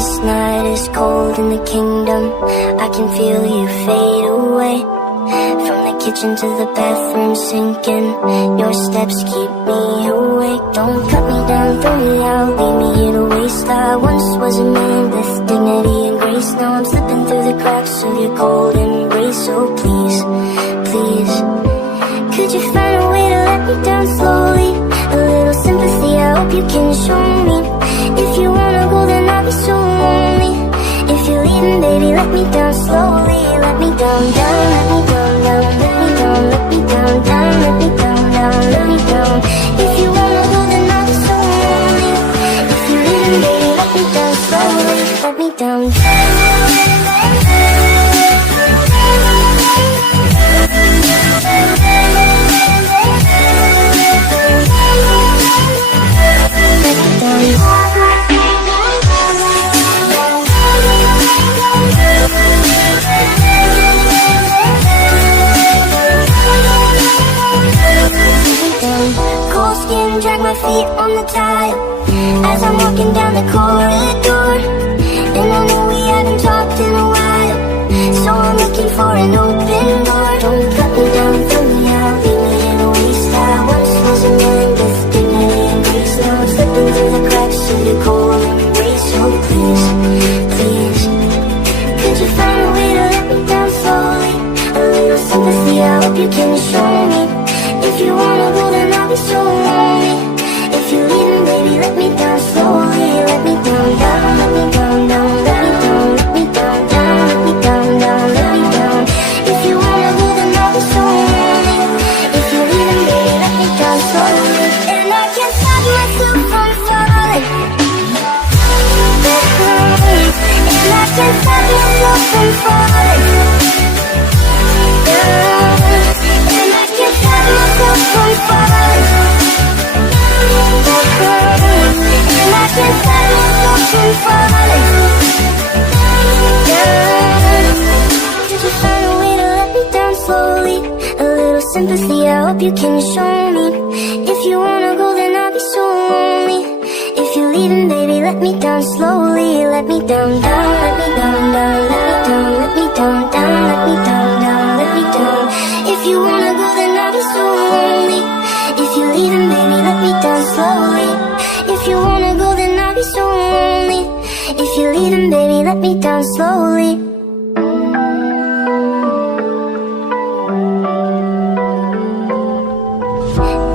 This night is cold in the kingdom. I can feel you fade away. From the kitchen to the bathroom sinking. Your steps keep me awake. Don't cut me down, throw me out, leave me here to waste. I once was a man with dignity and grace. Now I'm slipping through the cracks of your cold embrace. So please, please, could you find a way to let me down slowly? A little sympathy, I hope you can show me. If you wanna go, then I'll be so lonely. If you're leaving, baby, let me down slowly. Let me down, down, let me down, down, let me down, let me down, down, let me down, down, let me down. If you wanna go, then I'll be so lonely. If you're leaving, baby, let me down slowly. Let me down, down. Cold skin, drag my feet on the tile as I'm walking down the corridor. And I know we haven't talked in a while, so I'm looking for an open door. Don't cut me down, throw me out, leave me in a waste. I once was a man with dignity and grace. Now I'm slipping through the cracks of your cold embrace. So please, please, could you find a way to let me down slowly? A little sympathy, I hope you can show me. If you wanna go, then I'll be so lonely. If you're leaving, baby, let me down slowly. Let me down, down, let me down, down, let me down, let me down, down, let me down, down, let me down. If you wanna go, then I'll be so lonely. If you're leaving, baby, let me down slowly. And I can't stop myself from falling. And I can't stop myself from falling. And I can't stop myself from falling. And I can't stop myself from falling. Could you find a way to let me down slowly? A little sympathy, I hope you can show me. If you wanna go, then I'll be so lonely. If you're leaving, baby, let me down slowly. Let me down, down, let me down, down, let me down, let me down, down, let me down, down, let me down. If you wanna go, then I'll be so lonely. If you're leaving, baby, let me down slowly. If you wanna go, then I'll be so lonely. If you're leaving, baby, let me down slowly.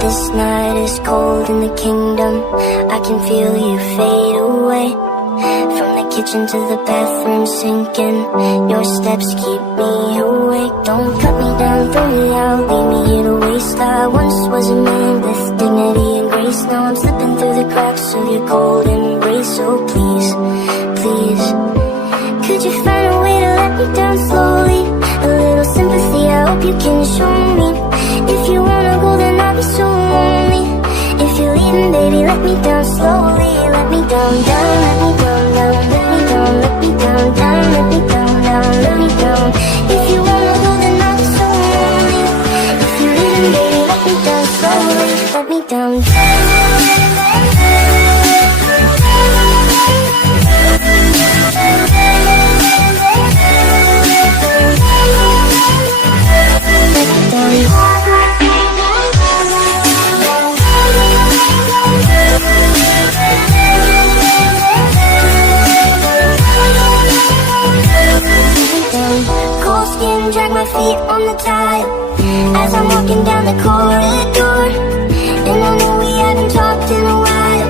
This night is cold in the kingdom. I can feel you fade away. From the kitchen to the bathroom sinking. Your steps keep me awake. Don't cut me down, throw me out, leave me here to waste. I once was a man with dignity and grace. Now I'm slipping through the cracks of your cold embrace. So please, please, could you find a way to let me down slowly? A little sympathy, I hope you can show me. If you wanna go, then I'll be so lonely. If you're leaving, baby, let me down slowly. Let me down, down, let me down, down, let me down, let me down, down, let me down, down, let me down. If you wanna go, then I'll be so lonely. If you're leaving, baby, let me down slowly. Let me down, down. Cold skin, drag my feet on the tile as I'm walking down the corridor. And I know we haven't talked in a while,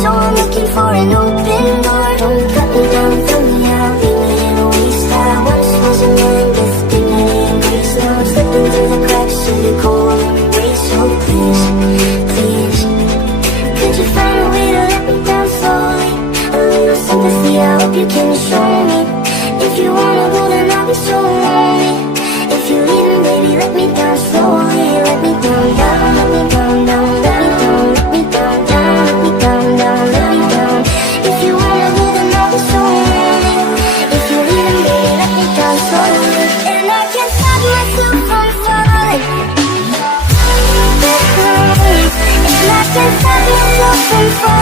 so I'm looking for an open door. Don't cut me down, throw me out, leave me in a waste. I once was a man with dignity and grace. Now I'm slipping through the cracks of your cold embrace. So please, please, could you find a way to let me down slowly? A little sympathy, I hope you can show me. If you wanna go, then I'll be so lonely. If you're leaving, baby, let me down slowly. Let me down, down, let me down, down, let me down, let me down, down, let me down, down, let me down. If you wanna go, then I'll be so lonely. If you're leaving, baby, let me down slowly. And I can't stop myself from falling. And I can't stop myself from falling.